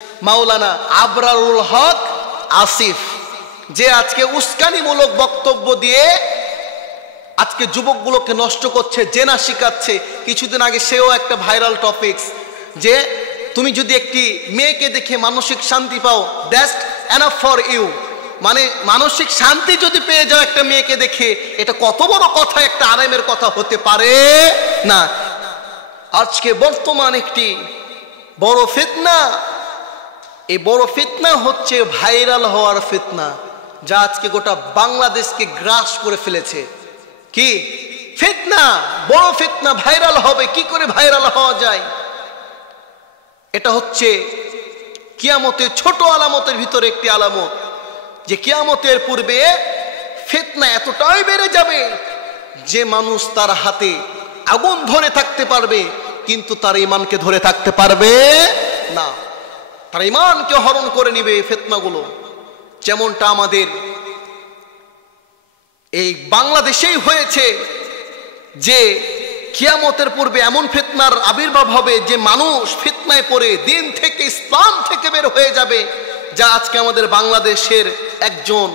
মাওলানা আবরারুল হক আসিফ, যে আজকে উস্কানিমূলক বক্তব্য দিয়ে আজকে যুবকগুলোকে নষ্ট করছে, জেনা শিখাচ্ছে। কিছুদিন আগে সেও একটা ভাইরাল টপিকস, যে তুমি যদি একটি মেয়েকে দেখে মানসিক শান্তি পাও, দ্যাটস এনাফ ফর ইউ। মানে মানসিক শান্তি যদি পেয়ে যাও একটা মেয়েকে দেখে, এটা কত বড় কথা, একটা আরামের কথা হতে পারে না। আজকে বর্তমান একটি বড় ফিতনা, এই বড় ফিতনা হচ্ছে ভাইরাল হওয়ার ফিতনা, যা আজকে গোটা বাংলাদেশকে গ্রাস করে ফেলেছে। কি ফিতনা? বড় ফিতনা। ভাইরাল হবে কি করে? ভাইরাল হওয়া যায়, এটা হচ্ছে কিয়ামতের ছোট আলামতের ভিতরে একটি আলামত, যে কিয়ামতের পূর্বে ফিতনা এতটাই বেড়ে যাবে যে মানুষ তার হাতে আগুন ধরে থাকতে পারবে, কিন্তু তার ঈমানকে ধরে থাকতে পারবে না। তার ঈমানকে হরণ করে নিবে ফিতনাগুলো। যেমনটা আমাদের এই বাংলাদেশেই হয়েছে, যে কিয়ামতের পূর্বে এমন ফিতনার আবির্ভাব হবে যে মানুষ ফিতনায় পড়ে দিন থেকে, ইসলাম থেকে বের হয়ে যাবে। যা আজকে আমাদের বাংলাদেশের একজন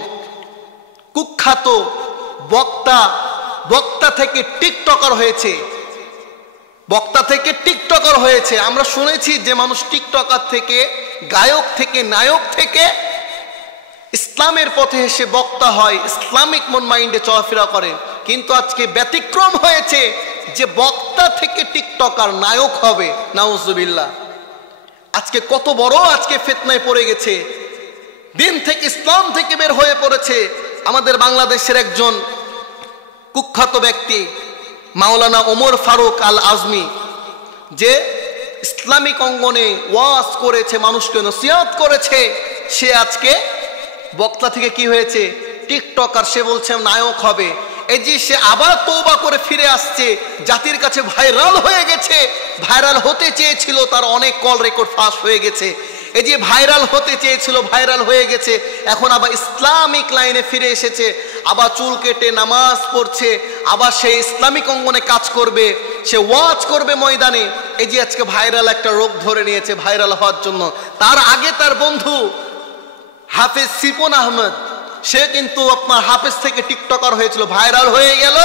কুখ্যাত বক্তা থেকে টিকটকার হয়েছে, বক্তা থেকে টিকটকার হয়েছে। আমরা শুনেছি যে মানুষ টিকটকার থেকে, গায়ক থেকে, নায়ক থেকে ইসলামের পথে এসে বক্তা হয়, ইসলামিক মন মাইন্ডে চলাফেরা করে। কিন্তু আজকে ব্যতিক্রম হয়েছে যে বক্তা থেকে টিকটকার, নায়ক হবে। নাউজুবিল্লাহ। আজকে কত বড় আজকে ফিতনায় পড়ে গেছে, দিন থেকে, ইসলাম থেকে বের হয়ে পড়েছে আমাদের বাংলাদেশের একজন কুখ্যাত ব্যক্তি মাওলানা ওমর ফারুক আল আজমি, যে ইসলামিক অঙ্গনে ওয়াজ করেছে, মানুষকে নসিহত করেছে। সে আজকে বক্তা থেকে কি হয়েছে? টিকটকার। সে বলছে নায়ক হবে। এই যে সে আবার তওবা করে ফিরে আসছে, জাতির কাছে ভাইরাল হয়ে গেছে। ভাইরাল হতে চেয়েছিল, তার অনেক কল রেকর্ড ফাঁস হয়ে গেছে। এই যে ভাইরাল হতে চেয়েছিল, ভাইরাল হয়ে গেছে। এখন আবার ইসলামিক লাইনে ফিরে এসেছে, আবার চুল কেটে নামাজ পড়ছে, আবার সে ইসলামিক অঙ্গনে কাজ করবে, সে ওয়াজ করবে ময়দানে। এই যে আজকে ভাইরাল একটা রোগ ধরে নিয়েছে ভাইরাল হওয়ার জন্য। তার আগে তার বন্ধু হাফেজ সিপন আহমেদ, সে কিন্তু আপনার হাফেজ থেকে টিকটকার হয়েছিল, ভাইরাল হয়ে গেল,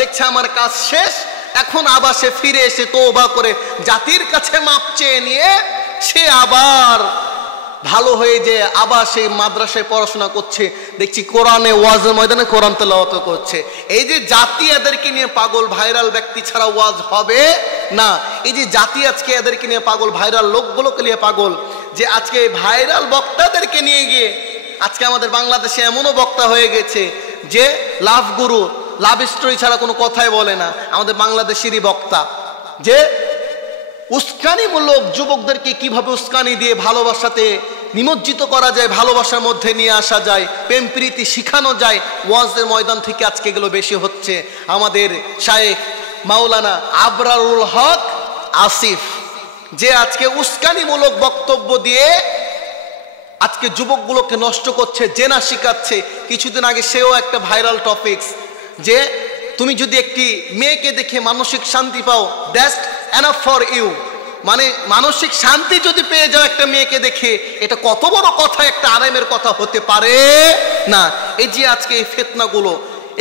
দেখছে আমার কাজ শেষ। এখন আবার সে ফিরে এসে তওবা করে জাতির কাছে মাপ চেয়ে নিয়ে সে আবার ভালো হয়ে যে আবার সেই মাদ্রাসায় পড়াশোনা করছে। দেখছি কোরআনে ওয়াজের ময়দানে কোরআন তেলাওয়াত করছে। এই যে জাতি এদেরকে নিয়ে পাগল, ভাইরাল ব্যক্তি ছাড়া ওয়াজ হবে না। এই যে জাতি আজকে এদেরকে নিয়ে পাগল, ভাইরাল লোকগুলোকে নিয়ে পাগল, যে আজকে ভাইরাল বক্তাদেরকে নিয়ে গিয়ে আজকে আমাদের বাংলাদেশে এমনও বক্তা হয়ে গেছে যে লাভ গুরু, লাভ স্টোরি ছাড়া কোনো কথাই বলে না। আমাদের বাংলাদেশেরই বক্তা, যে উস্কানিমূলক যুবকদেরকে কিভাবে উস্কানি দিয়ে ভালোবাসাতে নিমজ্জিত করা যায়, ভালোবাসার মধ্যে নিয়ে আসা যায়, প্রেম প্রীতি শিখানো যায়, ওয়াজের ময়দান থেকে আজকে এগুলো বেশি হচ্ছে। আমাদের শায়েখ মাওলানা আবরারুল হক আসিফ, যে আজকে উস্কানিমূলক বক্তব্য দিয়ে আজকে যুবকগুলোকে নষ্ট করছে, জেনা শিখাচ্ছে। কিছুদিন আগে সেও একটা ভাইরাল টপিকস, যে তুমি যদি একটি মেয়েকে দেখে মানসিক শান্তি পাও, দ্যাটস এনাফ ফর ইউ। মানে মানসিক শান্তি যদি পেয়ে যাও একটা মেয়েকে দেখে, এটা কত বড় কথা, একটা আরামের কথা হতে পারে না। এই যে আজকে এই ফিতনাগুলো,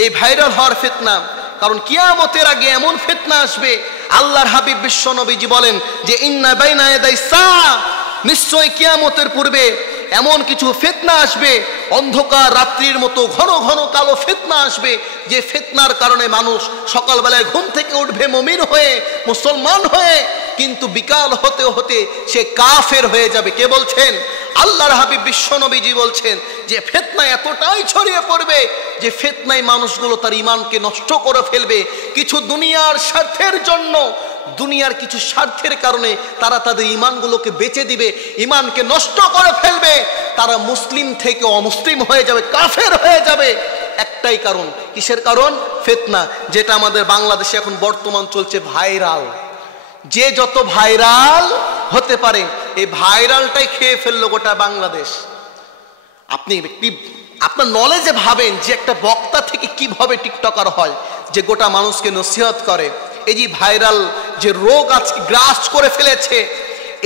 এই ভাইরাল হওয়ার ফিতনা, কারণ কিয়ামতের আগে এমন ফিতনা আসবে। আল্লাহর হাবিব বিশ্ব নবীজি বলেন যে ইন্না বাইনা ইয়াদাই সাআ, নিশ্চয় কিয়ামতের পূর্বে এমন কিছু ফিতনা আসবে, অন্ধকার রাত্রির মতো ঘন ঘন কালো ফিতনা আসবে, যে ফিতনার কারণে মানুষ সকালবেলায় ঘুম থেকে উঠবে মুমিন হয়ে, মুসলমান হয়ে, কিন্তু বিকাল হতে হতে সে কাফের হয়ে যাবে। কে বলছেন? আল্লাহর হাবিব বিশ্ব নবীজি বলছেন যে ফিতনা এতটাই ছড়িয়ে পড়বে যে ফিতনায় মানুষগুলো তার ঈমানকে নষ্ট করে ফেলবে। কিছু দুনিয়ার স্বার্থের জন্য, দুনিয়ার কিছু স্বার্থের কারণে তারা তাদের ঈমানগুলোকে বেচে দিবে, ঈমানকে নষ্ট করে ফেলবে। তারা মুসলিম থেকে অমুসলিম হয়ে যাবে, কাফের হয়ে যাবে। একটাই কারণ, কিসের কারণ? ফিতনা, যেটা আমাদের বাংলাদেশে এখন বর্তমান চলছে ভাইরাল। যে যত ভাইরাল হতে পারে, এই ভাইরালটাই খেয়ে ফেললো গোটা বাংলাদেশ। আপনি আপনার নলেজে ভাবেন যে একটা বক্তা থেকে কিভাবে টিকটকার হয়, যে গোটা মানুষকে নসিহত করে। এই যে ভাইরাল যে রোগ আজকে গ্রাস করে ফেলেছে,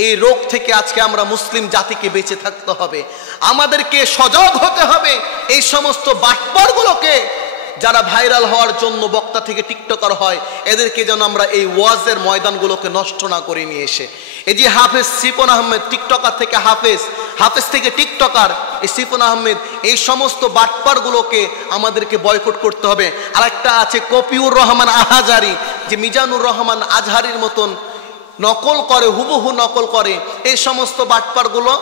এই রোগ থেকে আজকে আমরা মুসলিম জাতিকে বেঁচে থাকতে হবে। আমাদেরকে সজাগ হতে হবে এই সমস্ত বাটপারগুলোকে, যারা ভাইরাল হওয়ার জন্য বক্তা থেকে টিকটকার হয়, এদেরকে যেন আমরা এই ওয়াজের ময়দানগুলোকে নষ্ট না করে নিয়ে এসে, এই যে হাফেজ শিপন আহমেদ টিকটকার থেকে হাফেজ, হাফেজ থেকে টিকটকার, এই শিপন আহমেদ, এই সমস্ত বাটপারগুলোকে আমাদেরকে বয়কট করতে হবে। আরেকটা আছে কপিউর রহমান আহাজারি, যে মিজানুর রহমান আজহারির মতন নকল করে, হুবহু নকল করে, এই সমস্ত বাটপারগুলো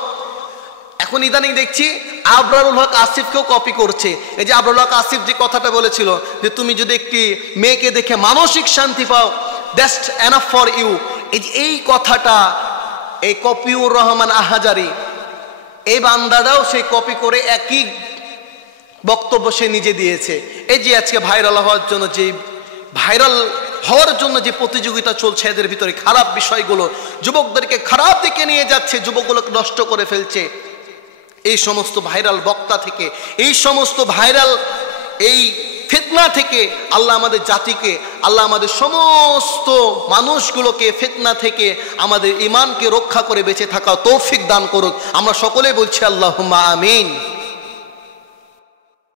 এখন ইদানিং দেখছি আবরারুল হক আসিফকেও কপি করছে। এই যে আবরারুল হক আসিফ যে কথাটা বলেছিল যে তুমি যদি একটি মেয়েকে দেখে মানসিক শান্তি পাও, দ্যাটস এনাফ ফর ইউ, এই কথাটা এই কপিউর রহমান আহাজারি, এই বান্দাটাও সেই কপি করে একই বক্তব্য সে নিজে দিয়েছে। এই যে আজকে ভাইরাল হওয়ার জন্য যে প্রতিযোগিতা চলছে, এদের ভিতরে খারাপ বিষয়গুলো যুবকদেরকে খারাপ দিকে নিয়ে যাচ্ছে, যুবকগুলোকে নষ্ট করে ফেলছে। এই সমস্ত ভাইরাল বক্তা থেকে, এই সমস্ত ভাইরাল এই ফিতনা থেকে আল্লাহ আমাদের জাতিকে, আল্লাহ আমাদের সমস্ত মানুষগুলোকে ফিতনা থেকে আমাদের ঈমানকে রক্ষা করে বেঁচে থাকা তৌফিক দান করুক। আমরা সকলে বলছি আল্লাহুম্মা আমিন।